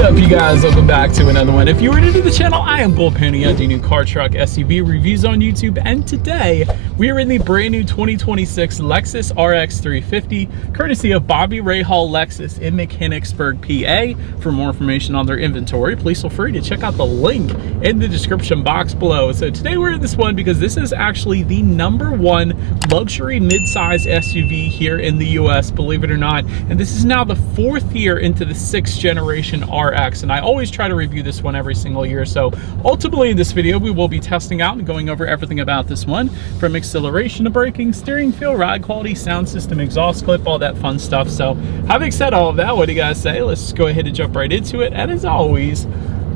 up, you guys? Welcome back to another one. If you are new to the channel, I am Bull Penny. I do new car, truck, SUV reviews on YouTube, and today we are in the brand new 2026 Lexus RX 350, courtesy of Bobby Rahal Lexus in Mechanicsburg, PA. For more information on their inventory, please feel free to check out the link in the description box below. So today we're in this one because this is actually the #1 luxury mid-size SUV here in the US, believe it or not. And this is now the 4th year into the 6th generation RX, and I always try to review this one every single year. So ultimately in this video we will be testing out and going over everything about this one, from acceleration to braking, steering feel, ride quality, sound system, exhaust clip, all that fun stuff. So having said all of that, what do you guys say? Let's go ahead and jump right into it. And as always,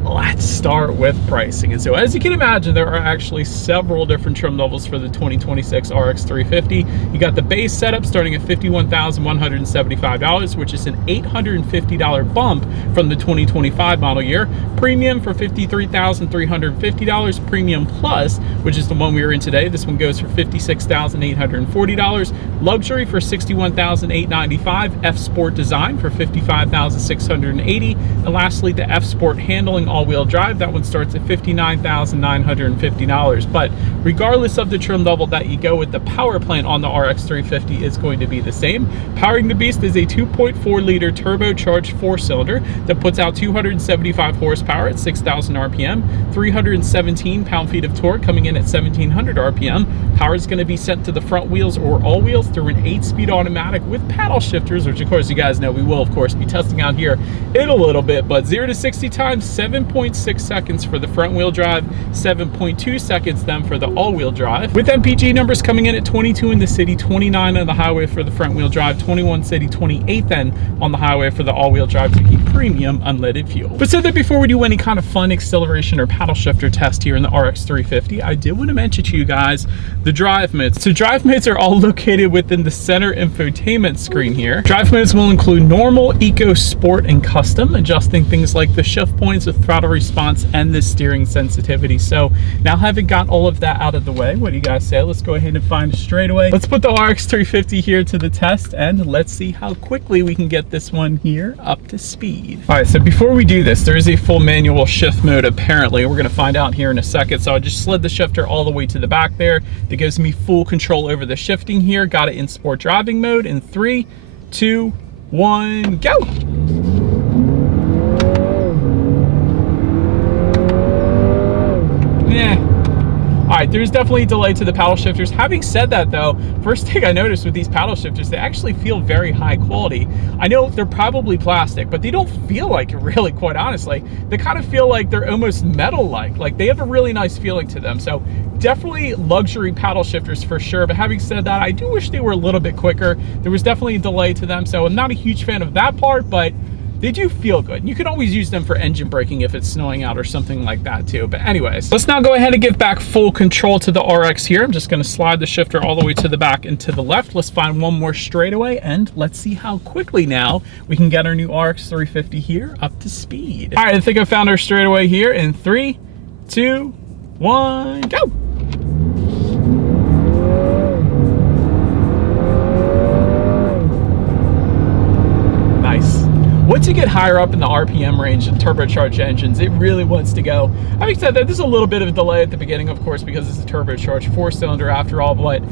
let's start with pricing. And so as you can imagine, there are actually several different trim levels for the 2026 RX 350. You got the base setup starting at $51,175, which is an $850 bump from the 2025 model year. Premium for $53,350. Premium Plus, which is the one we are in today, this one goes for $56,840. Luxury for $61,895. F Sport Design for $55,680. And lastly, the F Sport Handling all-wheel drive, that one starts at $59,950. But regardless of the trim level that you go with, the power plant on the RX 350 is going to be the same. Powering the beast is a 2.4-liter turbocharged 4-cylinder that puts out 275 horsepower at 6,000 RPM, 317 pound-feet of torque coming in at 1,700 RPM. Power is going to be sent to the front wheels or all wheels through an 8-speed automatic with paddle shifters, which of course you guys know we will of course be testing out here in a little bit. But 0 to 60 times 7.6 seconds for the front wheel drive, 7.2 seconds then for the all-wheel drive, with MPG numbers coming in at 22 in the city, 29 on the highway for the front wheel drive, 21 city, 28 then on the highway for the all-wheel drive to keep premium unleaded fuel. But so that before we do any kind of fun acceleration or paddle shifter test here in the RX 350, I did want to mention to you guys the drive modes. So drive modes are all located within the center infotainment screen here. Drive modes will include normal, eco, sport, and custom, adjusting things like the shift points with throttle response and the steering sensitivity. So now having got all of that out of the way, what do you guys say? Let's go ahead and find a straightaway. Let's put the RX 350 here to the test and let's see how quickly we can get this one here up to speed. All right, so before we do this, there is a full manual shift mode apparently. We're gonna find out here in a second. So I just slid the shifter all the way to the back there. That gives me full control over the shifting here. Got it in sport driving mode in 3, 2, 1, go. Yeah. All right, there's definitely a delay to the paddle shifters. Having said that though, first thing I noticed with these paddle shifters, they actually feel very high quality. I know they're probably plastic, but they don't feel like it really, quite honestly. They kind of feel like they're almost metal-like. Like they have a really nice feeling to them. So definitely luxury paddle shifters for sure. But having said that, I do wish they were a little bit quicker. There was definitely a delay to them. So I'm not a huge fan of that part, but they do feel good. You can always use them for engine braking if it's snowing out or something like that too. But anyways, let's now go ahead and give back full control to the RX here. I'm just gonna slide the shifter all the way to the back and to the left. Let's find one more straightaway and let's see how quickly now we can get our new RX 350 here up to speed. All right, I think I found our straightaway here in 3, 2, 1, go. Nice. Once you get higher up in the RPM range of turbocharged engines, it really wants to go. Having said that, there's a little bit of a delay at the beginning, of course, because it's a turbocharged 4-cylinder after all, but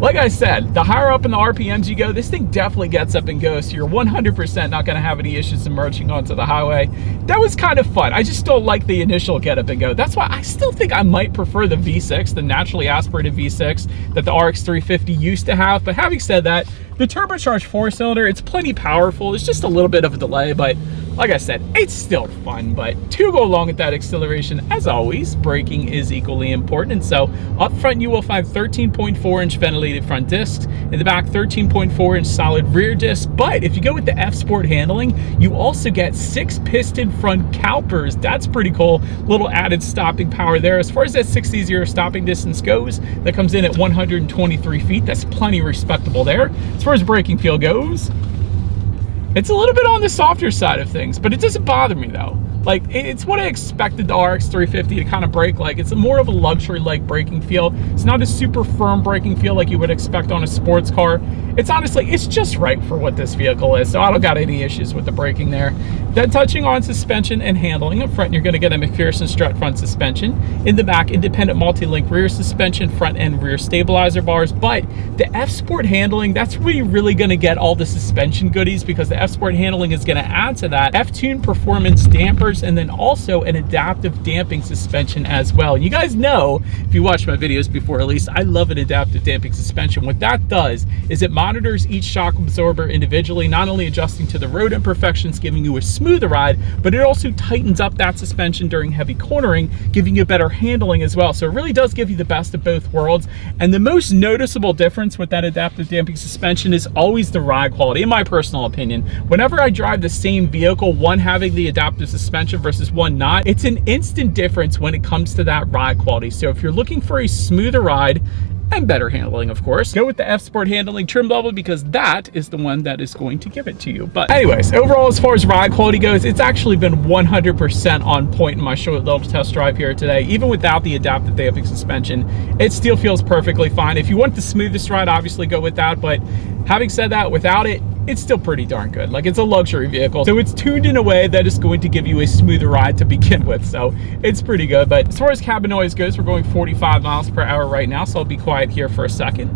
like I said, the higher up in the RPMs you go, this thing definitely gets up and goes, so you're 100% not gonna have any issues emerging onto the highway. That was kind of fun. I just don't like the initial get up and go. That's why I still think I might prefer the V6, the naturally aspirated V6 that the RX 350 used to have. But having said that, the turbocharged 4-cylinder, it's plenty powerful. It's just a little bit of a delay, but like I said, it's still fun. But to go along with that acceleration, as always, braking is equally important. And so up front, you will find 13.4-inch ventilated front discs. In the back, 13.4-inch solid rear discs. But if you go with the F Sport handling, you also get 6-piston front calipers. That's pretty cool. Little added stopping power there. As far as that 60-0 stopping distance goes, that comes in at 123 feet. That's plenty respectable there. As far as braking feel goes, it's a little bit on the softer side of things, but it doesn't bother me though. Like, it's what I expected the RX 350 to kind of brake like. It's more of a luxury-like braking feel. It's not a super firm braking feel like you would expect on a sports car. It's honestly, it's just right for what this vehicle is, so I don't got any issues with the braking there. Then touching on suspension and handling. Up front, you're going to get a McPherson strut front suspension. In the back, independent multi-link rear suspension, front and rear stabilizer bars. But the F-Sport handling, that's where you're really going to get all the suspension goodies, because the F-Sport handling is going to add to that F-Tune performance dampers, and then also an adaptive damping suspension as well. You guys know, if you watch my videos before at least, I love an adaptive damping suspension. What that does is it monitors each shock absorber individually, not only adjusting to the road imperfections, giving you a smoother ride, but it also tightens up that suspension during heavy cornering, giving you better handling as well. So it really does give you the best of both worlds. And the most noticeable difference with that adaptive damping suspension is always the ride quality, in my personal opinion. Whenever I drive the same vehicle, one having the adaptive suspension versus one not, it's an instant difference when it comes to that ride quality. So if you're looking for a smoother ride and better handling, of course, go with the F-Sport handling trim level, because that is the one that is going to give it to you. But anyways, overall, as far as ride quality goes, it's actually been 100% on point in my short little test drive here today. Even without the adaptive damping suspension, it still feels perfectly fine. If you want the smoothest ride, obviously go with that. But having said that, without it, it's still pretty darn good. Like, it's a luxury vehicle, so it's tuned in a way that is going to give you a smoother ride to begin with, so it's pretty good. But as far as cabin noise goes, we're going 45 miles per hour right now, so I'll be quiet here for a second.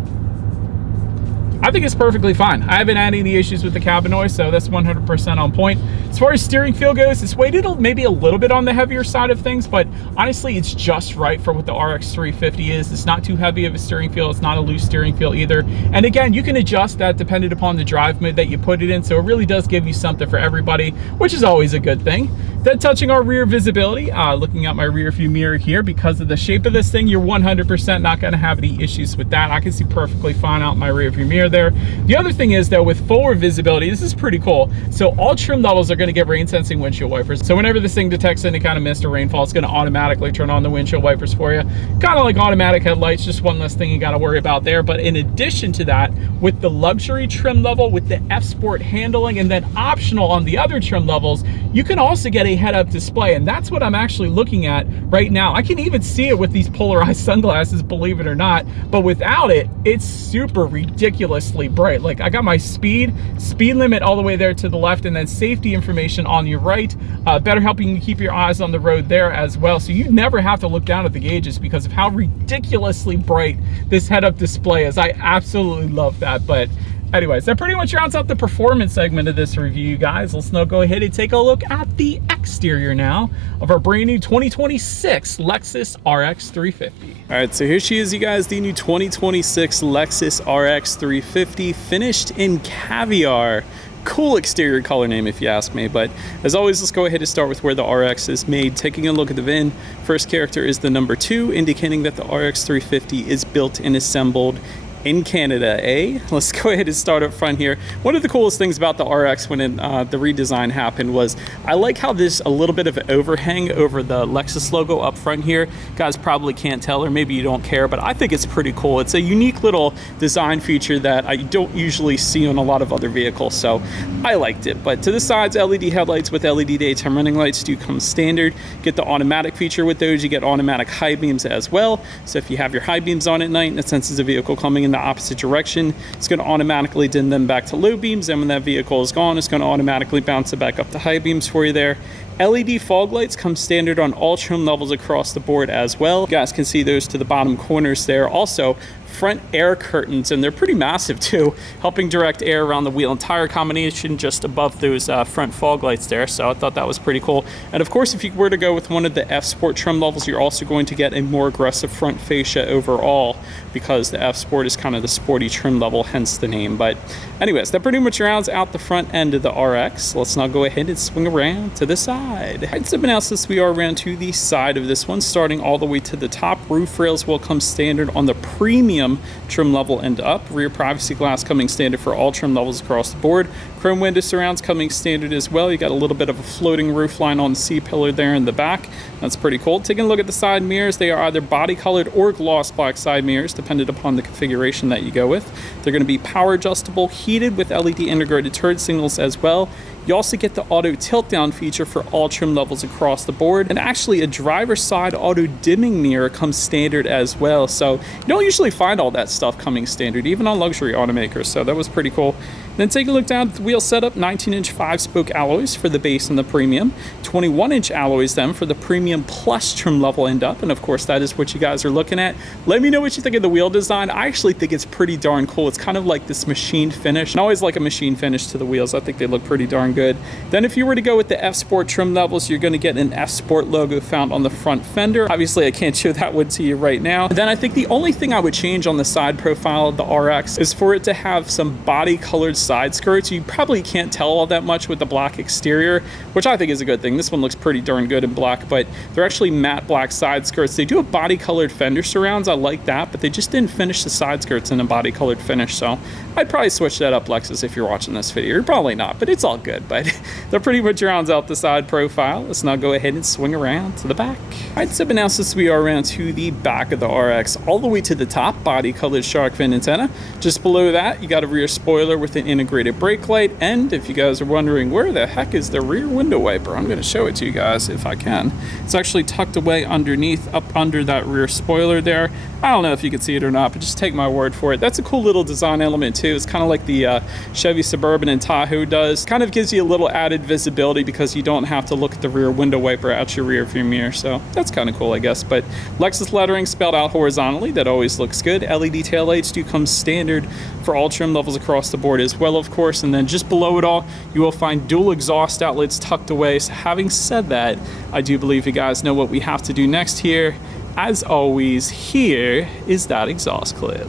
I think it's perfectly fine. I haven't had any issues with the cabin noise, so that's 100% on point. As far as steering feel goes, it's weighted maybe a little bit on the heavier side of things, but honestly, it's just right for what the RX 350 is. It's not too heavy of a steering feel. It's not a loose steering feel either. And again, you can adjust that depending upon the drive mode that you put it in, so it really does give you something for everybody, which is always a good thing. Then touching our rear visibility, looking at my rear view mirror here, because of the shape of this thing, you're 100% not going to have any issues with that. I can see perfectly fine out my rear view mirror there. The other thing is, though, with forward visibility, this is pretty cool. So all trim levels are going to get rain sensing windshield wipers. So whenever this thing detects any kind of mist or rainfall, it's going to automatically turn on the windshield wipers for you. Kind of like automatic headlights, just one less thing you got to worry about there. But in addition to that, with the luxury trim level, with the F-Sport handling, and then optional on the other trim levels, you can also get a head-up display, and that's what I'm actually looking at right now. I can even see it with these polarized sunglasses, believe it or not, but without it, it's super ridiculously bright. Like, I got my speed limit all the way there to the left, and then safety information on your right, better helping you keep your eyes on the road there as well. So you never have to look down at the gauges because of how ridiculously bright this head-up display is. I absolutely love that. But anyways, that pretty much rounds out the performance segment of this review, you guys. Let's now go ahead and take a look at the exterior now of our brand new 2026 Lexus RX 350. All right, so here she is, you guys, the new 2026 Lexus RX 350, finished in caviar. Cool exterior color name, if you ask me. But as always, let's go ahead and start with where the RX is made. Taking a look at the VIN, first character is the number 2, indicating that the RX 350 is built and assembled in Canada, eh? Let's go ahead and start up front here. One of the coolest things about the RX when the redesign happened was I like how there's a little bit of an overhang over the Lexus logo up front here. Guys probably can't tell, or maybe you don't care, but I think it's pretty cool. It's a unique little design feature that I don't usually see on a lot of other vehicles, so I liked it. But to the sides, LED headlights with LED daytime running lights do come standard. Get the automatic feature with those. You get automatic high beams as well. So if you have your high beams on at night and it senses a vehicle coming in the opposite direction, it's going to automatically dim them back to low beams, and when that vehicle is gone, it's going to automatically bounce it back up to high beams for you there. LED fog lights come standard on all trim levels across the board as well. You guys can see those to the bottom corners there. Also, front air curtains, and they're pretty massive too, helping direct air around the wheel and tire combination just above those front fog lights there. So I thought that was pretty cool. And of course, if you were to go with one of the F-Sport trim levels, you're also going to get a more aggressive front fascia overall, because the F-Sport is kind of the sporty trim level, hence the name. But anyways, that pretty much rounds out the front end of the RX. Let's now go ahead and swing around to the side. All right, so now since we are around to the side of this one, starting all the way to the top, roof rails will come standard on the premium trim level and up. Rear privacy glass coming standard for all trim levels across the board. Chrome window surrounds coming standard as well. You got a little bit of a floating roof line on the C-pillar there in the back. That's pretty cool. Taking a look at the side mirrors, they are either body colored or gloss black side mirrors, depending upon the configuration that you go with. They're going to be power adjustable, heated with LED integrated turn signals as well. You also get the auto tilt down feature for all trim levels across the board, and actually a driver's side auto dimming mirror comes standard as well. So you don't usually find all that stuff coming standard, even on luxury automakers, so that was pretty cool. Then take a look down at the wheel setup, 19-inch 5-spoke alloys for the base and the premium, 21-inch alloys then for the premium plus trim level end up, and of course that is what you guys are looking at. Let me know what you think of the wheel design. I actually think it's pretty darn cool. It's kind of like this machined finish. I always like a machine finish to the wheels. I think they look pretty darn good. Then if you were to go with the F Sport trim levels, you're going to get an F Sport logo found on the front fender. Obviously I can't show that one to you right now. And then I think the only thing I would change on the side profile of the RX is for it to have some body colored side skirts. You probably can't tell all that much with the black exterior, which I think is a good thing. This one looks pretty darn good in black, but they're actually matte black side skirts. They do have body colored fender surrounds. I like that, but they just didn't finish the side skirts in a body colored finish. So I'd probably switch that up, Lexus, if you're watching this video. You're probably not, but it's all good. But that pretty much rounds out the side profile. Let's now go ahead and swing around to the back. All right, so now since we are around to the back of the RX, all the way to the top, body colored shark fin antenna. Just below that, you got a rear spoiler with an integrated brake light. And if you guys are wondering where the heck is the rear window wiper, I'm going to show it to you guys if I can. It's actually tucked away underneath, up under that rear spoiler there. I don't know if you can see it or not, but just take my word for it. That's a cool little design element too. It's kind of like the Chevy Suburban and Tahoe does. Kind of gives you a little added visibility because you don't have to look at the rear window wiper out your rear view mirror. So that's kind of cool, I guess. But Lexus lettering spelled out horizontally. That always looks good. LED taillights do come standard for all trim levels across the board as well, of course. And then just below it all, you will find dual exhaust outlets tucked away. So having said that, I do believe you guys know what we have to do next here. As always, here is that exhaust clip.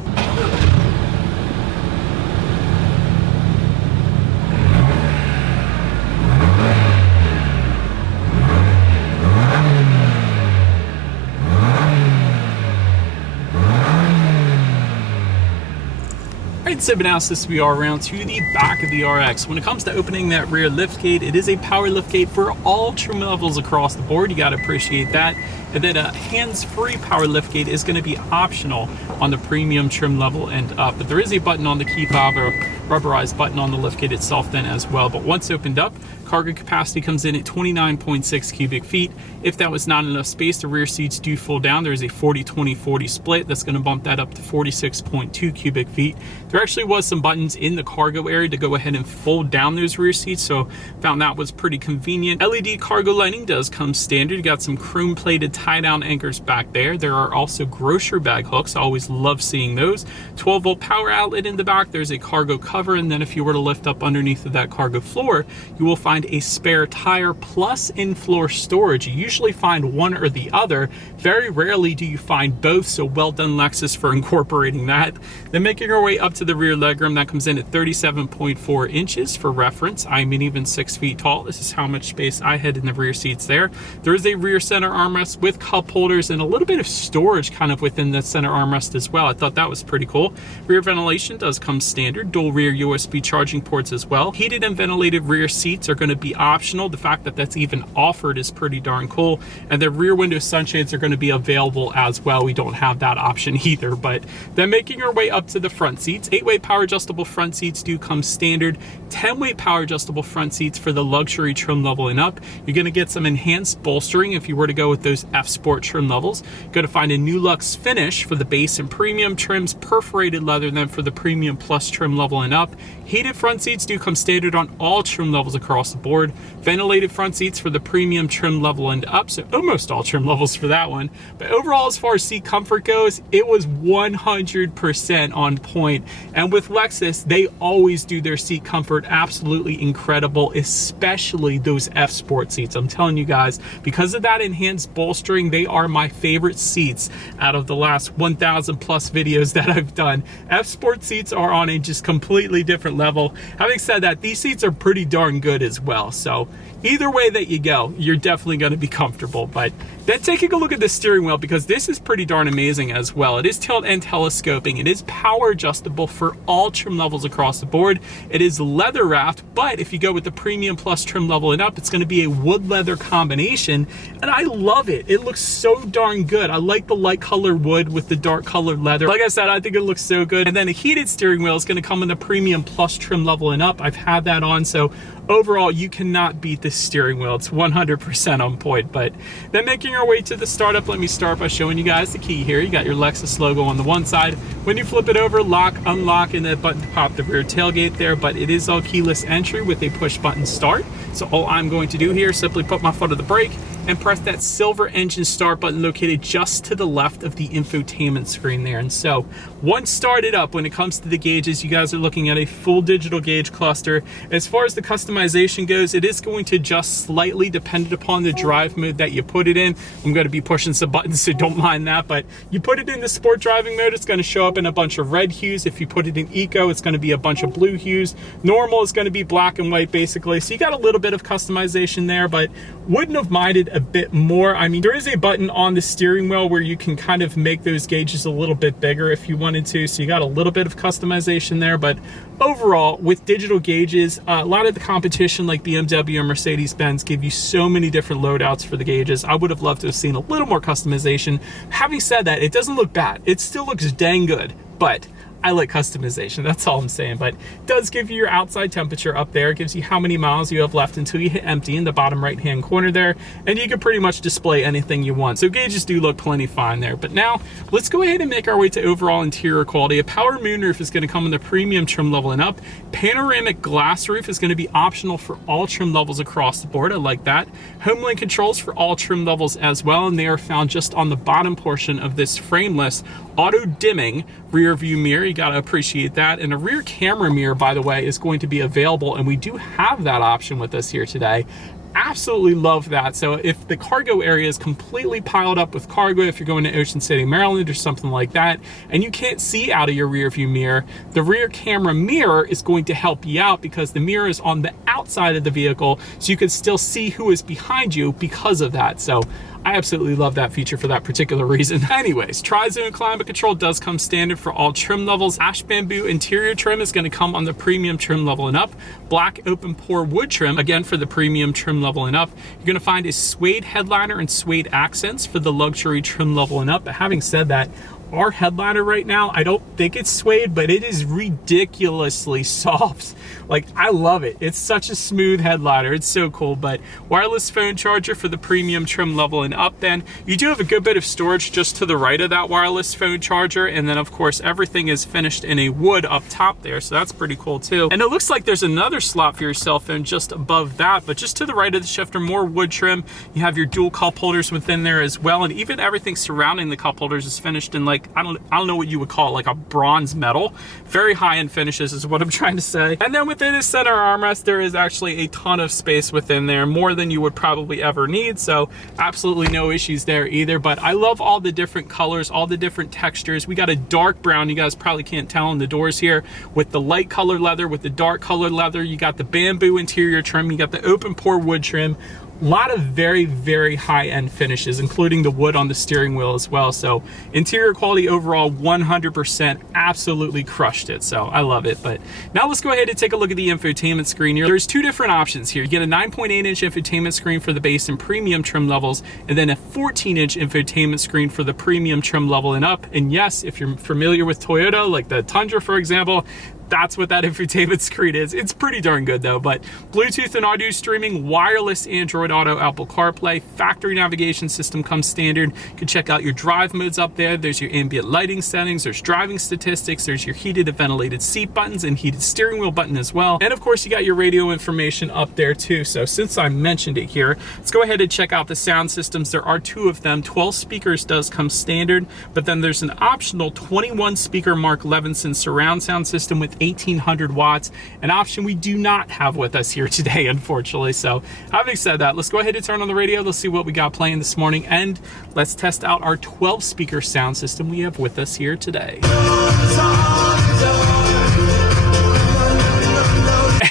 Alright, so now since we are around to the back of the RX, when it comes to opening that rear lift gate, it is a power lift gate for all trim levels across the board. You got to appreciate that. And then a hands-free power lift gate is going to be optional on the premium trim level and up. But there is a button on the key fob, or rubberized button on the lift gate itself then as well. But once opened up, cargo capacity comes in at 29.6 cubic feet. If that was not enough space, the rear seats do fold down. There's a 40-20-40 split that's going to bump that up to 46.2 cubic feet. There actually was some buttons in the cargo area to go ahead and fold down those rear seats, so found that was pretty convenient. LED cargo lighting does come standard. You got some chrome plated tie-down anchors back there. There are also grocery bag hooks. I always love seeing those. 12-volt power outlet in the back. There's a cargo cover, and then if you were to lift up underneath of that cargo floor, you will find a spare tire plus in-floor storage. You usually find one or the other. Very rarely do you find both, so well done Lexus for incorporating that. Then making our way up to the rear legroom, that comes in at 37.4 inches. For reference, I'm an even 6 feet tall. This is how much space I had in the rear seats there. There is a rear center armrest with cup holders and a little bit of storage kind of within the center armrest as well. I thought that was pretty cool. Rear ventilation does come standard. Dual rear USB charging ports as well. Heated and ventilated rear seats are going to be optional. The fact that that's even offered is pretty darn cool. And the rear window sunshades are going to be available as well. We don't have that option either. But then making our way up to the front seats, 8-way power adjustable front seats do come standard. 10-way power adjustable front seats for the luxury trim level and up. You're going to get some enhanced bolstering if you were to go with those F Sport trim levels. You're going to find a new luxe finish for the base and premium trims, perforated leather then for the premium plus trim level and up. Heated front seats do come standard on all trim levels across the board. Ventilated front seats for the premium trim level and up, so almost all trim levels for that one. But overall, as far as seat comfort goes, it was 100% on point. And with Lexus, they always do their seat comfort absolutely incredible, especially those F Sport seats. I'm telling you guys, because of that enhanced bolstering, they are my favorite seats out of the last 1,000 plus videos that I've done. F Sport seats are on a just completely different level. Having said that, these seats are pretty darn good as well. So either way that you go, you're definitely going to be comfortable. But then taking a look at the steering wheel, because this is pretty darn amazing as well. It is tilt and telescoping. It is power adjustable for all trim levels across the board. It is leather wrapped, but if you go with the premium plus trim level and up, it's going to be a wood leather combination. And I love it. It looks so darn good. I like the light color wood with the dark colored leather. Like I said, I think it looks so good. And then a heated steering wheel is going to come in the premium plus trim level and up. I've had that on, so overall, you cannot beat the steering wheel. It's 100% on point. But then making our way to the startup, let me start by showing you guys the key here. You got your Lexus logo on the one side. When you flip it over, lock, unlock, and that button to pop the rear tailgate there, but it is all keyless entry with a push button start. So all I'm going to do here is simply put my foot on the brake and press that silver engine start button located just to the left of the infotainment screen there. And so once started up, when it comes to the gauges, you guys are looking at a full digital gauge cluster. As far as the customization goes, it is going to adjust slightly dependent upon the drive mode that you put it in. I'm going to be pushing some buttons, so don't mind that, but you put it in the sport driving mode, it's going to show up in a bunch of red hues. If you put it in eco, it's going to be a bunch of blue hues. Normal is going to be black and white basically. So you got a little bit of customization there, but wouldn't have minded a bit more. I mean, there is a button on the steering wheel where you can kind of make those gauges a little bit bigger if you wanted to, so you got a little bit of customization there. But overall, with digital gauges, a lot of the competition like BMW and Mercedes-Benz give you so many different loadouts for the gauges. I would have loved to have seen a little more customization. Having said that, it doesn't look bad. It still looks dang good, but I like customization, that's all I'm saying. But it does give you your outside temperature up there. It gives you how many miles you have left until you hit empty in the bottom right hand corner there, and you can pretty much display anything you want. So gauges do look plenty fine there. But now let's go ahead and make our way to overall interior quality. A power moonroof is going to come in the premium trim level and up. Panoramic glass roof is going to be optional for all trim levels across the board. I like that. Homelink controls for all trim levels as well, and they are found just on the bottom portion of this frameless auto dimming rear view mirror. You gotta appreciate that. And a rear camera mirror, by the way, is going to be available, and we do have that option with us here today. Absolutely love that. So if the cargo area is completely piled up with cargo, if you're going to Ocean City, Maryland or something like that, and you can't see out of your rear view mirror, the rear camera mirror is going to help you out because the mirror is on the outside of the vehicle, so you can still see who is behind you because of that. So I absolutely love that feature for that particular reason. Anyways, tri-zone climate control does come standard for all trim levels. Ash bamboo interior trim is going to come on the premium trim level and up. Black open pore wood trim, again for the premium trim level and up. You're going to find a suede headliner and suede accents for the luxury trim level and up. But having said that, our headliner right now, I don't think it's suede, but it is ridiculously soft. Like, I love it. It's such a smooth headliner. It's so cool. But wireless phone charger for the premium trim level and up. Then you do have a good bit of storage just to the right of that wireless phone charger, and then of course everything is finished in a wood up top there, so that's pretty cool too. And it looks like there's another slot for your cell phone just above that, but just to the right of the shifter, more wood trim. You have your dual cup holders within there as well, and even everything surrounding the cup holders is finished in, like, I don't know what you would call it, like a bronze metal. Very high-end finishes is what I'm trying to say. And then within the center armrest, there is actually a ton of space within there, more than you would probably ever need, so absolutely no issues there either. But I love all the different colors, all the different textures. We got a dark brown, you guys probably can't tell in the doors here, with the light color leather, with the dark color leather. You got the bamboo interior trim, you got the open pore wood trim. A lot of very, very high-end finishes, including the wood on the steering wheel as well. So interior quality overall, 100% absolutely crushed it. So I love it. But now let's go ahead and take a look at the infotainment screen here. There's two different options here. You get a 9.8-inch infotainment screen for the base and premium trim levels, and then a 14-inch infotainment screen for the premium trim level and up. And yes, if you're familiar with Toyota, like the Tundra, for example, that's what that infotainment screen is. It's pretty darn good though. But Bluetooth and audio streaming, wireless Android Auto, Apple CarPlay, factory navigation system comes standard. You can check out your drive modes up there. There's your ambient lighting settings, there's driving statistics, there's your heated and ventilated seat buttons and heated steering wheel button as well. And of course you got your radio information up there too. So since I mentioned it here, let's go ahead and check out the sound systems. There are two of them. 12 speakers does come standard, but then there's an optional 21 speaker Mark Levinson surround sound system with 1800 watts, an option we do not have with us here today, unfortunately. So having said that, let's go ahead and turn on the radio. Let's see what we got playing this morning, and let's test out our 12 speaker sound system we have with us here today.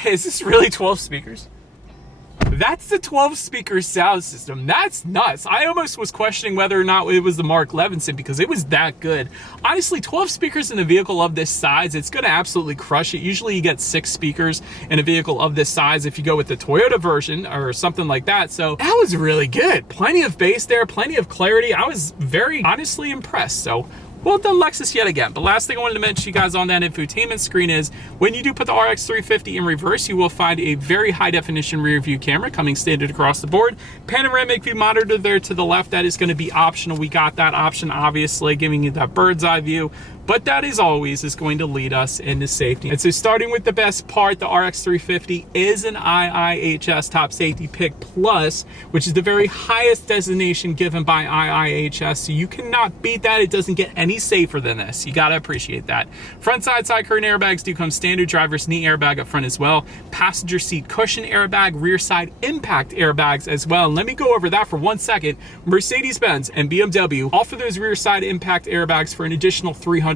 Is this really 12 speakers? That's the 12 speaker sound system. That's nuts. I almost was questioning whether or not it was the Mark Levinson because it was that good. Honestly, 12 speakers in a vehicle of this size, it's gonna absolutely crush it. Usually you get 6 speakers in a vehicle of this size if you go with the Toyota version or something like that. So that was really good. Plenty of bass there, plenty of clarity. I was very honestly impressed. So Well done, Lexus, yet again. But last thing I wanted to mention to you guys on that infotainment screen is when you do put the RX 350 in reverse, you will find a very high definition rear view camera coming standard across the board. Panoramic view monitor there to the left, that is going to be optional. We got that option, obviously, giving you that bird's eye view. But that is going to lead us into safety. And so starting with the best part, the RX 350 is an IIHS Top Safety Pick Plus, which is the very highest designation given by IIHS. So you cannot beat that. It doesn't get any safer than this. You gotta appreciate that. Front side curtain airbags do come standard. Driver's knee airbag up front as well. Passenger seat cushion airbag, rear side impact airbags as well. And let me go over that for 1 second. Mercedes-Benz and BMW offer those rear side impact airbags for an additional $350.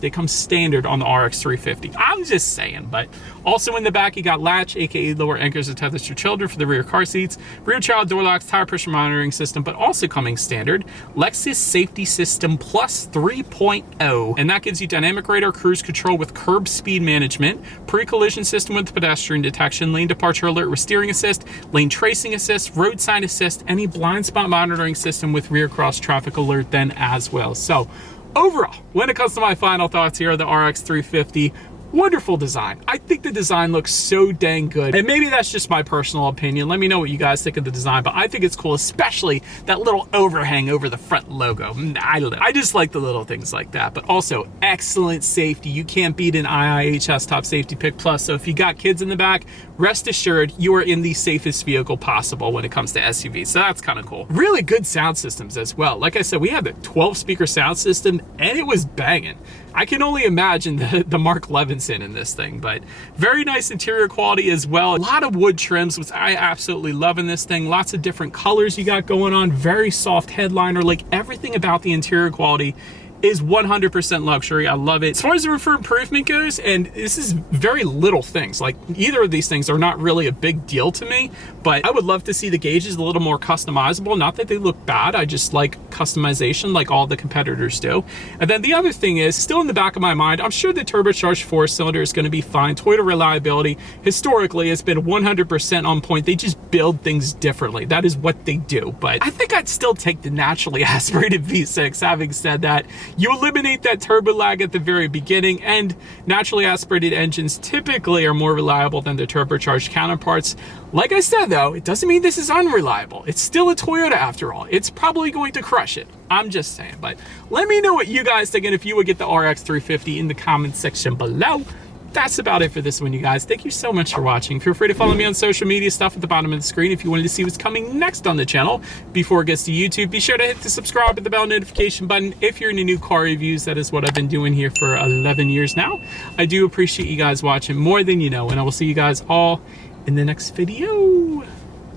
They come standard on the RX 350. I'm just saying. But also in the back, you got latch, aka lower anchors to tether your children for the rear car seats, rear child door locks, tire pressure monitoring system, but also coming standard, Lexus Safety System Plus 3.0, and that gives you dynamic radar cruise control with curb speed management, pre-collision system with pedestrian detection, lane departure alert with steering assist, lane tracing assist, road sign assist, any blind spot monitoring system with rear cross traffic alert then as well. So overall, when it comes to my final thoughts here of the RX 350, wonderful design. I think the design looks so dang good. And maybe that's just my personal opinion. Let me know what you guys think of the design, but I think it's cool, especially that little overhang over the front logo. I just like the little things like that, but also excellent safety. You can't beat an IIHS Top Safety Pick Plus. So if you got kids in the back, rest assured you are in the safest vehicle possible when it comes to SUVs. So that's kind of cool. Really good sound systems as well. Like I said, we had the 12 speaker sound system and it was banging. I can only imagine the Mark Levinson in this thing, but very nice interior quality as well. A lot of wood trims, which I absolutely love in this thing. Lots of different colors you got going on. Very soft headliner. Like everything about the interior quality is 100% luxury. I love it. As far as the roof improvement goes, and this is very little things, like either of these things are not really a big deal to me, but I would love to see the gauges a little more customizable. Not that they look bad, I just like customization like all the competitors do. And then the other thing is, still in the back of my mind, I'm sure the turbocharged 4-cylinder is going to be fine. Toyota reliability historically has been 100% on point. They just build things differently. That is what they do. But I think I'd still take the naturally aspirated V6. Having said that, you eliminate that turbo lag at the very beginning, and naturally aspirated engines typically are more reliable than their turbocharged counterparts. Like I said though, it doesn't mean this is unreliable. It's still a Toyota after all. It's probably going to crush it. I'm just saying. But let me know what you guys think, and if you would get the RX 350 in the comment section below. That's about it for this one, you guys. Thank you so much for watching. Feel free to follow me on social media stuff at the bottom of the screen if you wanted to see what's coming next on the channel. Before it gets to YouTube, be sure to hit the subscribe and the bell notification button if you're into new car reviews. That is what I've been doing here for 11 years now. I do appreciate you guys watching more than you know, and I will see you guys all in the next video.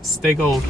Stay gold.